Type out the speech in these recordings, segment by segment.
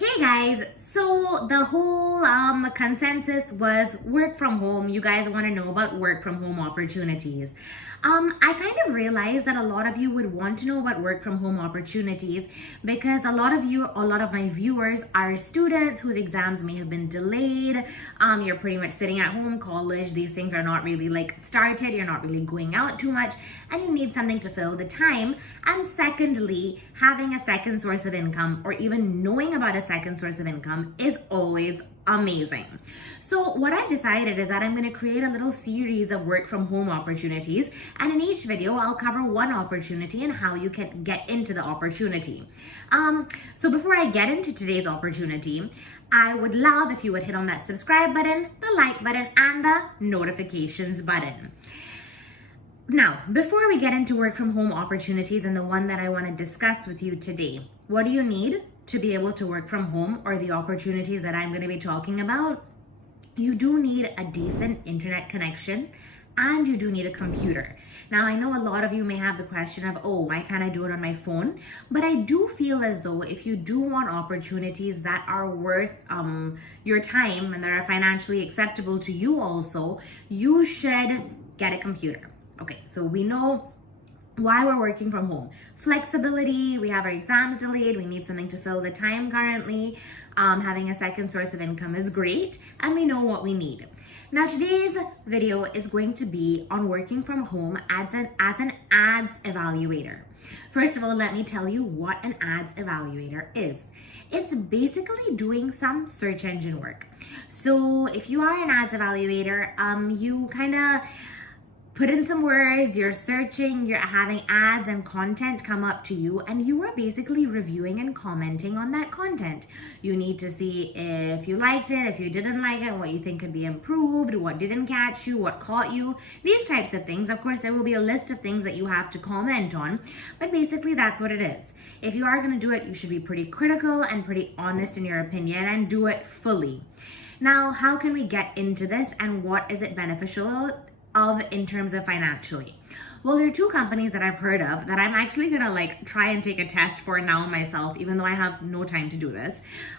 Hey guys, so the whole consensus was work from home. You guys want to know about work from home opportunities. I kind of realized that a lot of you would want to know about work from home opportunities because a lot of my viewers are students whose exams may have been delayed. You're pretty much sitting at home, college, these things are not really like started, you're not really going out too much, and you need something to fill the time. And secondly, having a second source of income or even knowing about a second source of income is always amazing. So what I've decided is that I'm going to create a little series of work from home opportunities, and in each video I'll cover one opportunity and how you can get into the opportunity. So before I get into today's opportunity, I would love if you would hit on that subscribe button, the like button, and the notifications button. Now, before we get into work from home opportunities and the one that I want to discuss with you today, what do you need to be able to work from home, or the opportunities that I'm going to be talking about? You do need a decent internet connection and you do need a computer. Now, I know a lot of you may have the question of, oh, why can't I do it on my phone? But I do feel as though if you do want opportunities that are worth your time and that are financially acceptable to you also, you should get a computer. Okay, so we know why we're working from home. Flexibility, we have our exams delayed, we need something to fill the time currently. Having a second source of income is great, and we know what we need. Now, today's video is going to be on working from home as an ads evaluator. First of all, let me tell you what an ads evaluator is. It's basically doing some search engine work. So if you are an ads evaluator, you kind of put in some words, you're searching, you're having ads and content come up to you, and you are basically reviewing and commenting on that content. You need to see if you liked it, if you didn't like it, what you think could be improved, what didn't catch you, what caught you, these types of things. Of course, there will be a list of things that you have to comment on, but basically that's what it is. If you are going to do it, you should be pretty critical and pretty honest in your opinion and do it fully. Now, how can we get into this, and what is it beneficial of in terms of financially? Well, there are two companies that I've heard of that I'm actually gonna try and take a test for now myself, even though I have no time to do this.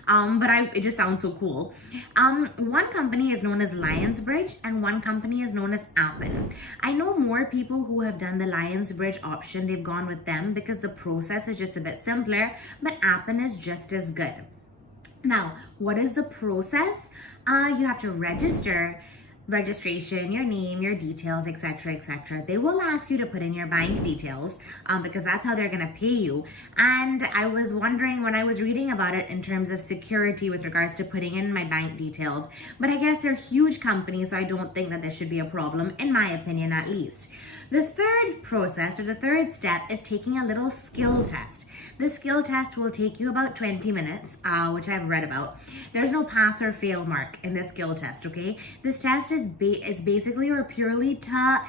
It just sounds so cool. One company is known as Lionsbridge and one company is known as Appen. I know more people who have done the Lionsbridge option. They've gone with them because the process is just a bit simpler, but Appen is just as good. Now, what is the process? You have to registration, your name, your details, etc., etc. They will ask you to put in your bank details because that's how they're going to pay you. And I was wondering when I was reading about it in terms of security with regards to putting in my bank details, but I guess they're huge companies, so I don't think that this should be a problem, in my opinion at least. The third process, or the third step, is taking a little skill test. The skill test will take you about 20 minutes, which I've read about. There's no pass or fail mark in this skill test, okay? This test is basically or purely to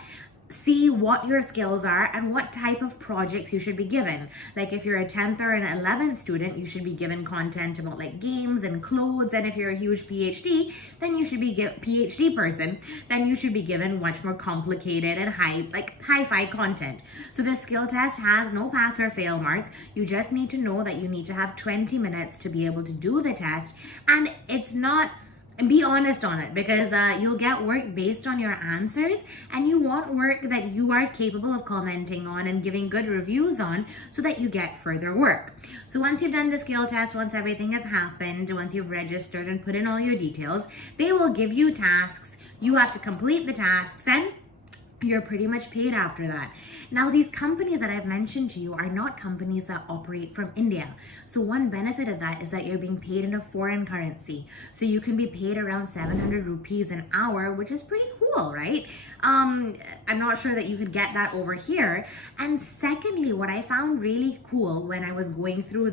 see what your skills are and what type of projects you should be given. Like if you're a 10th or an 11th student, you should be given content about like games and clothes. And if you're a huge PhD, then you should be PhD person, then you should be given much more complicated and hi-fi content. So the skill test has no pass or fail mark. You just need to know that you need to have 20 minutes to be able to do the test. And it's not, and be honest on it, because you'll get work based on your answers, and you want work that you are capable of commenting on and giving good reviews on so that you get further work. So once you've done the skill test, once everything has happened, once you've registered and put in all your details, they will give you tasks. You have to complete the tasks, and you're pretty much paid after that. Now, these companies that I've mentioned to you are not companies that operate from India. So one benefit of that is that you're being paid in a foreign currency. So you can be paid around 700 rupees an hour, which is pretty cool, right? I'm not sure that you could get that over here. And secondly, what I found really cool when I was going through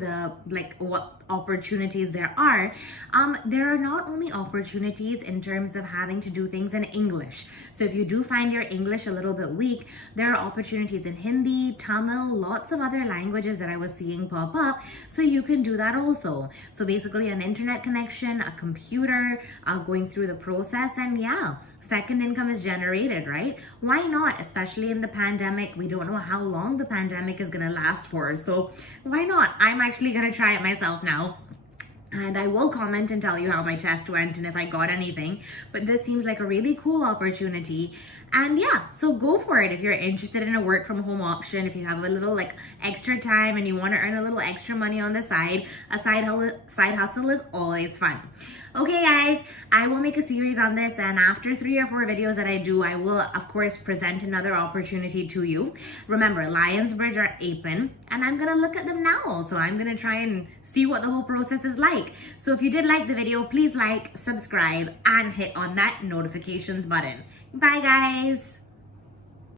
what opportunities there are not only opportunities in terms of having to do things in English. So if you do find your English a little bit weak, there are opportunities in Hindi, Tamil, lots of other languages that I was seeing pop up. So you can do that also. So basically an internet connection, a computer, going through the process, and yeah, second income is generated, right? Why not? Especially in the pandemic. We don't know how long the pandemic is going to last for. So why not? I'm actually going to try it myself now. and I will comment and tell you how my test went and if I got anything. But this seems like a really cool opportunity. And yeah, so go for it if you're interested in a work from home option. If you have a little like extra time and you want to earn a little extra money on the side, a side hustle is always fun. Okay guys, I will make a series on this, and after 3 or 4 videos that I do, I will of course present another opportunity to you. Remember, Lionsbridge are open and I'm gonna look at them now. So I'm gonna try and see what the whole process is like. So if you did like the video, please like, subscribe, and hit on that notifications button. Bye guys.